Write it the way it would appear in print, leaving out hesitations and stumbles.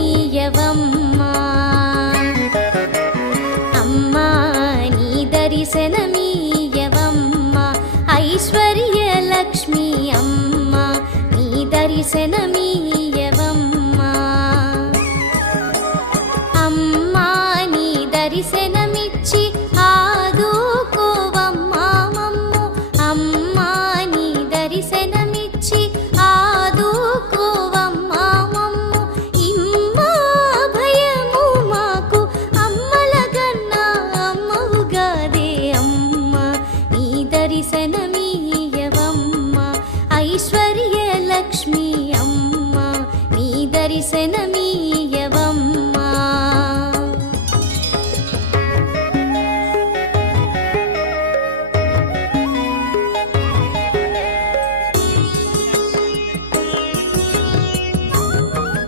దర్శనమీయవమ్మా అమ్మా నీ దర్శనమీయవమ్మా ఐశ్వర్యలక్ష్మి అమ్మా నీ దర్శనమీయవమ్మా అమ్మా నీ దర్శనమిచ్చి ఆదుకోవమ్మా మమ్ము అమ్మా నీ దర్శనమిచ్చి ఆదుకోవమ్మా మమ్ము ఇమ్మా భయము మాకు అమ్మలగన్నా అమ్మవుగాదే అమ్మా నీ దర్శనమీయవమ్మా ఐశ్వర్యలక్ష్మి అమ్మా నీ దర్శనమీయ